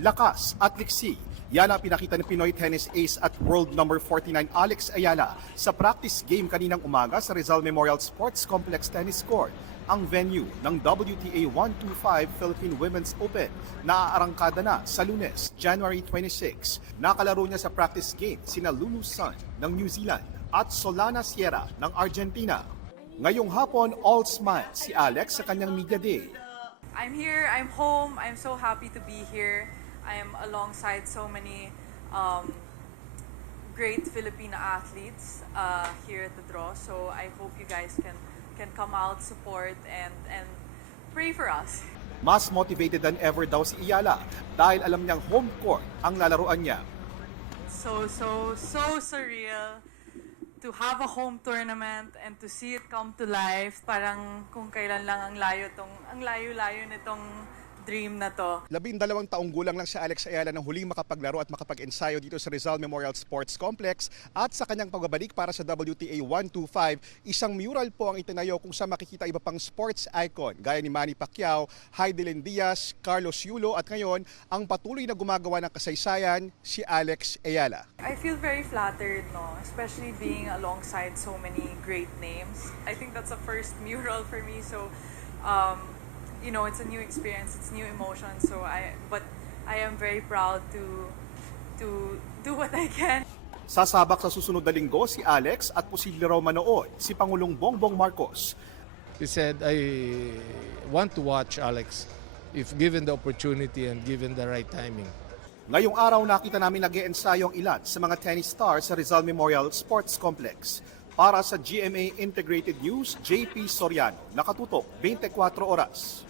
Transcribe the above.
lakas at liksi. Yan ang pinakita ng Pinoy tennis ace at world number 49 Alex Ayala sa practice game kaninang umaga sa Rizal Memorial Sports Complex Tennis Court, ang venue ng WTA 125 Philippine Women's Open na aarangkada na sa Lunes, January 26. Nakalaro niya sa practice game sina Lulu Sun ng New Zealand at Solana Sierra ng Argentina. Ngayong hapon, all smile si Alex sa kanyang media day. I'm here, I'm home, I'm so happy to be here. I'm alongside so many great Filipino athletes here at the draw. So I hope you guys can come out, support, and pray for us. Mas motivated than ever daw si Ayala dahil alam niyang home court ang lalaruan niya. So surreal to have a home tournament and to see it come to life. Parang kung kailan lang ang layo-layo nitong dream na to. 12 taong gulang lang si Alex Ayala nang huling makapaglaro at makapag-ensayo dito sa Rizal Memorial Sports Complex, at sa kanyang pagbabalik para sa WTA 125, isang mural po ang itinayo kung saan makikita iba pang sports icon gaya ni Manny Pacquiao, Heidelin Diaz, Carlos Yulo, at ngayon ang patuloy na gumagawa ng kasaysayan, si Alex Ayala. I feel very flattered, no? Especially being alongside so many great names. I think that's a first mural for me, so you know, it's a new experience, it's new emotion. So I am very proud to do what I can. Sasabak sa susunod na linggo si Alex at posible raw manood si Pangulong Bongbong Marcos. He said, I want to watch Alex if given the opportunity and given the right timing. Ngayong araw nakita namin nag-iensayo ang ilan sa mga tennis stars sa Rizal Memorial Sports Complex. Para sa GMA Integrated News, JP Soriano, nakatutok 24 oras.